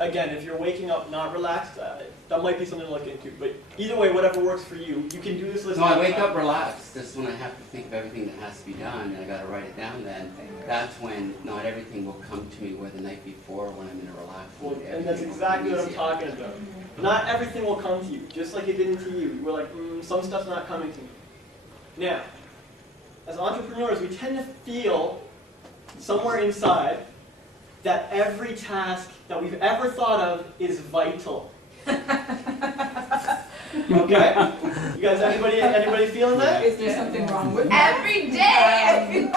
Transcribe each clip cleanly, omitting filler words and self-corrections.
again, if you're waking up not relaxed, that might be something to look into. But either way, whatever works for you, you can do this list. No, I wake up relaxed. Just when I have to think of everything that has to be done, and I got to write it down. Then that's when not everything will come to me. Where the night before, when I'm in a relaxed mood, and that's exactly what I'm talking about. Not everything will come to you, just like it didn't to you. You were like, some stuff's not coming to me. Now, as entrepreneurs, we tend to feel somewhere inside that every task that we've ever thought of is vital. Okay? You guys, anybody feeling that? Is there something wrong with every day?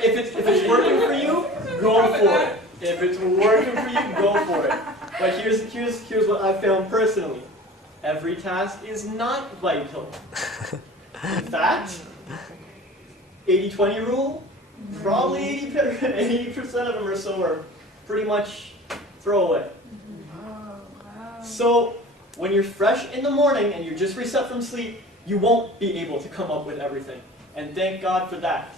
If it's working for you, go for it. If it's working for you, go for it. But here's what I've found personally. Every task is not vital. In fact, 80-20 rule, probably 80% of them or so are pretty much throwaway. So when you're fresh in the morning and you're just reset from sleep, you won't be able to come up with everything. And thank God for that.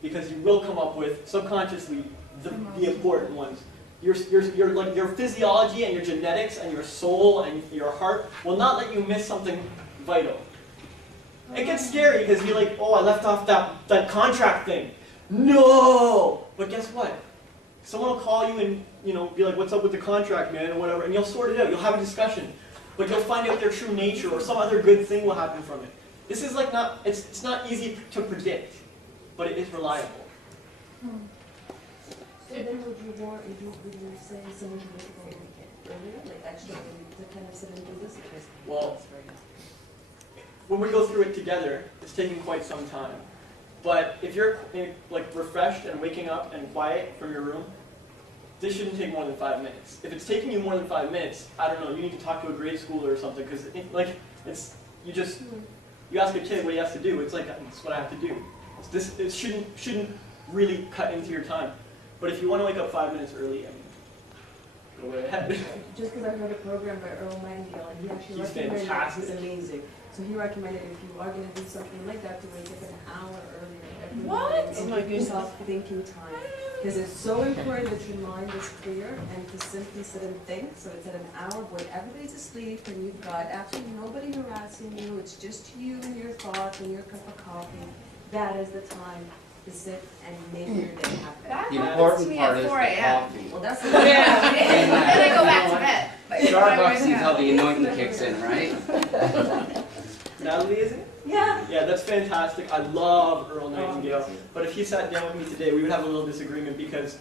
Because you will come up with, subconsciously, the important ones. Your physiology and your genetics and your soul and your heart will not let you miss something vital. It gets scary because you're like, oh, I left off that contract thing. No! But guess what? Someone will call you and be like, what's up with the contract, man, or whatever, and you'll sort it out. You'll have a discussion. But you'll find out their true nature or some other good thing will happen from it. This is like it's not easy to predict, but it is reliable. So then would you say someone should make it a weekend earlier? Like actually to kind of sit and do this? Well, when we go through it together, it's taking quite some time. But if you're refreshed and waking up and quiet from your room, this shouldn't take more than 5 minutes. If it's taking you more than 5 minutes, I don't know, you need to talk to a grade schooler or something, because you ask a kid what he has to do, it's like, it's what I have to do. It shouldn't really cut into your time. But if you want to wake up 5 minutes early, go right ahead. Just because I heard a program by Earl Nightingale, and he actually recommended it. He's amazing. So he recommended if you are going to do something like that, to wake up an hour earlier every morning and give yourself thinking time. Because it's so important that your mind is clear and to simply sit and think. So it's at an hour when everybody's asleep and you've got absolutely nobody harassing you. It's just you and your thoughts and your cup of coffee. That is the time to sit and make your day happen. That The happens to important me part at is 4 the a.m. coffee. Well, that's Then I go back to bed. Starbucks until the anointing kicks in, right? Natalie, is it? Yeah. Yeah, that's fantastic. I love Earl Nightingale. But if he sat down with me today, we would have a little disagreement because,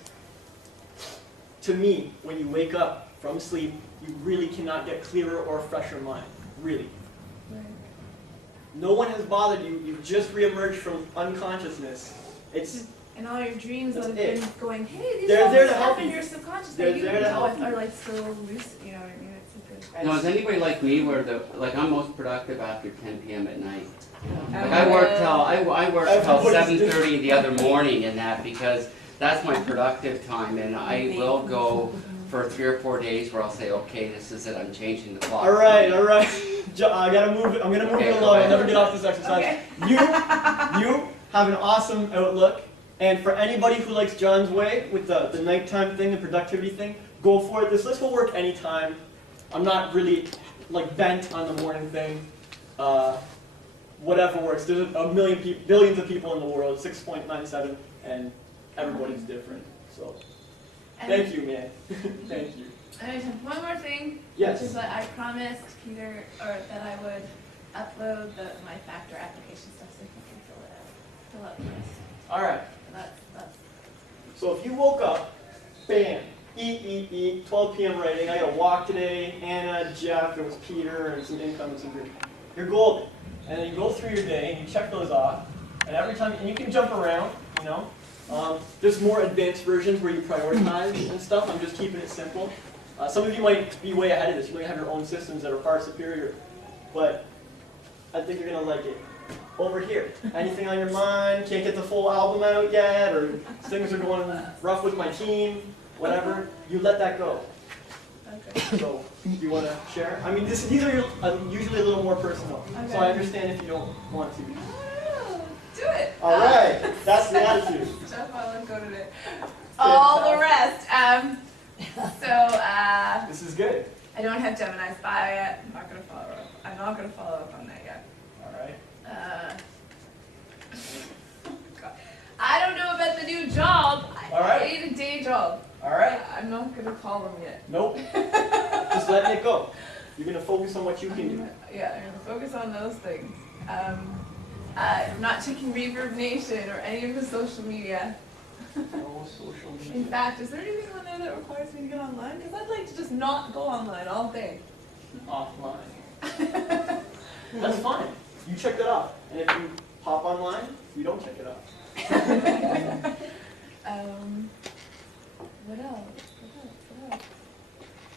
to me, when you wake up from sleep, you really cannot get clearer or fresher mind. Really. Right. No one has bothered you. You've just reemerged from unconsciousness. And all your dreams would have That's been going, hey, these They're there to stuff help in you. your subconscious They're that you there to help you. are like still loose, you know what I mean? It's a good. Now, is anybody like me where I'm most productive after 10 p.m. at night? Like I work till 7:30 the other morning in that because that's my productive time, and I will go for 3 or 4 days where I'll say, okay, this is it. I'm changing the clock. All right. I gotta move it. I'm gonna move it along. I'll never get off this exercise. Okay. You have an awesome outlook, and for anybody who likes John's way with the nighttime thing, the productivity thing, go for it. This list will work anytime. I'm not really bent on the morning thing. Whatever works. There's billions of people in the world, 6.97, and everybody's different. So, thank you, man. Thank you. And I just have one more thing, Yes. which is that I promised Peter, that I would upload my factor application stuff so he can fill out the list. All right. That's So if you woke up, bam, eat, 12 p.m. writing, I got to walk today, Anna, Jeff, there was Peter, and some income and some group. You're golden. And then you go through your day, and you check those off, and every time, and you can jump around, there's more advanced versions where you prioritize and stuff. I'm just keeping it simple. Some of you might be way ahead of this. You might have your own systems that are far superior, but I think you're going to like it. Over here, anything on your mind? Can't get the full album out yet, or things are going rough with my team, whatever, you let that go. okay. So, do you want to share? I mean, these are usually a little more personal, so I understand if you don't want to. Oh, do it. All right, that's the attitude. Jeff, I'll go today. All the rest. So is good. I don't have Gemini Spy yet. I'm not gonna follow up. I'm not gonna follow up on that yet. All right. God. I don't know about the new job. All right. I need a day job. All right. I'm not gonna call them yet. Nope. Just letting it go. You're gonna focus on what you can do. Yeah, I'm gonna focus on those things. I'm not checking Reverb Nation or any of the social media. No social media. In fact, is there anything on there that requires me to get online? Because I'd like to just not go online all day. Offline. That's fine. You check that off. And if you pop online, you don't check it off. What else?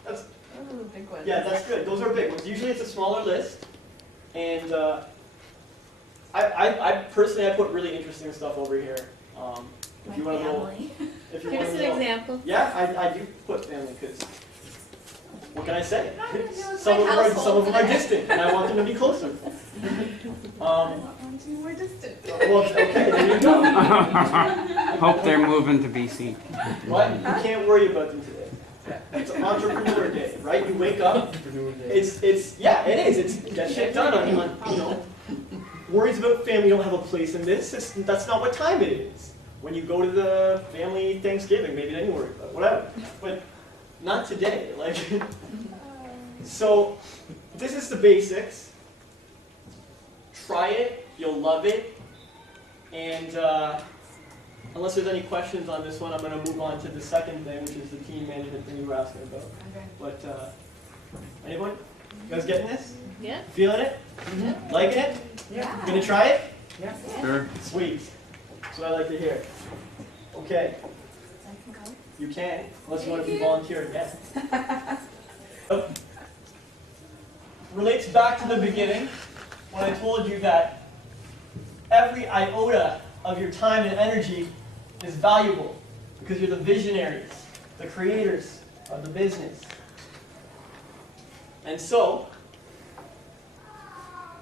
That's, Those are the big ones. yeah, that's good. Those are big ones. Usually it's a smaller list. And I personally, I put really interesting stuff over here. If you want to go, if you want Here's to an go, example. yeah, I do put family because what can I say? I'm not gonna deal with Some my of them are household today. distant, and I want them to be closer. I want one to be more distant. Well, okay, there you go. Hope they're moving to BC. What? You can't worry about them today. It's Entrepreneur Day, right? You wake up. It's yeah, it is. It's get shit done. I mean, you know, worries about family don't have a place in this. That's not what time it is. When you go to the family Thanksgiving, maybe then you worry about it, whatever. But not today. Like, so this is the basics. Try it. You'll love it. And unless there's any questions on this one, I'm going to move on to the second thing, which is the team management thing you were asking about. Okay. But anyone? You guys getting this? Yeah. Feeling it? Yeah. Liking it? Yeah. Gonna try it? Sure. Sweet. That's what I like to hear. Okay, I can go. you can, unless you want to be volunteering again. Relates back to the beginning, when I told you that every iota of your time and energy is valuable because you're the visionaries, the creators of the business. And so,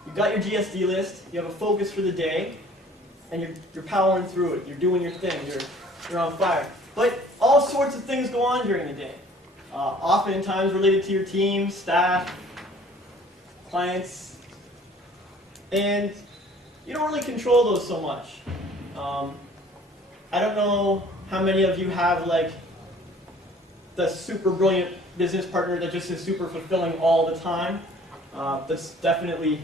you've got your GSD list, you have a focus for the day, and you're powering through it. You're doing your thing. You're on fire. But all sorts of things go on during the day. Oftentimes related to your team, staff, clients, and you don't really control those so much. I don't know how many of you have like the super brilliant business partner that just is super fulfilling all the time. That's definitely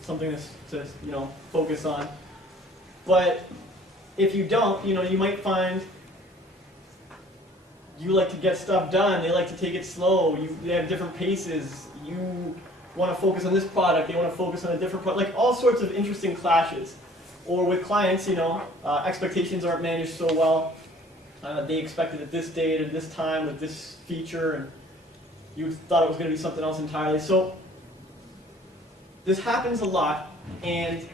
something to focus on. But if you don't, you might find you like to get stuff done. They like to take it slow. They have different paces. You want to focus on this product. They want to focus on a different product. Like all sorts of interesting clashes. Or with clients, expectations aren't managed so well. They expected at this date at this time with this feature, and you thought it was going to be something else entirely. So this happens a lot, and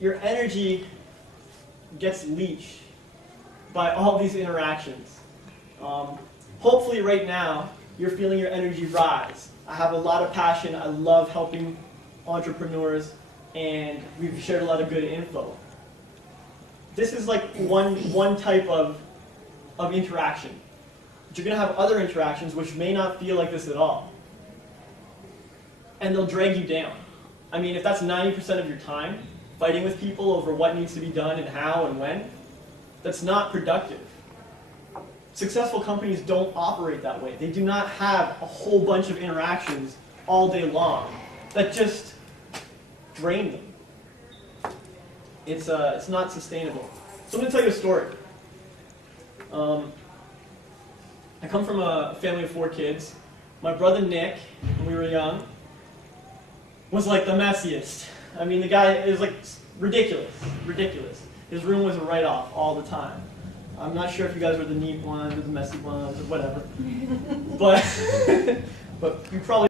your energy gets leached by all these interactions. Hopefully right now, you're feeling your energy rise. I have a lot of passion. I love helping entrepreneurs, and we've shared a lot of good info. This is like one type of interaction. But you're going to have other interactions which may not feel like this at all. And they'll drag you down. I mean, if that's 90% of your time, fighting with people over what needs to be done and how and when, that's not productive. Successful companies don't operate that way. They do not have a whole bunch of interactions all day long that just drain them. It's not sustainable. So I'm going to tell you a story. I come from a family of 4 kids. My brother Nick, when we were young, was like the messiest. I mean, the guy is like ridiculous. His room was a write-off all the time. I'm not sure if you guys were the neat ones or the messy ones or whatever. But you probably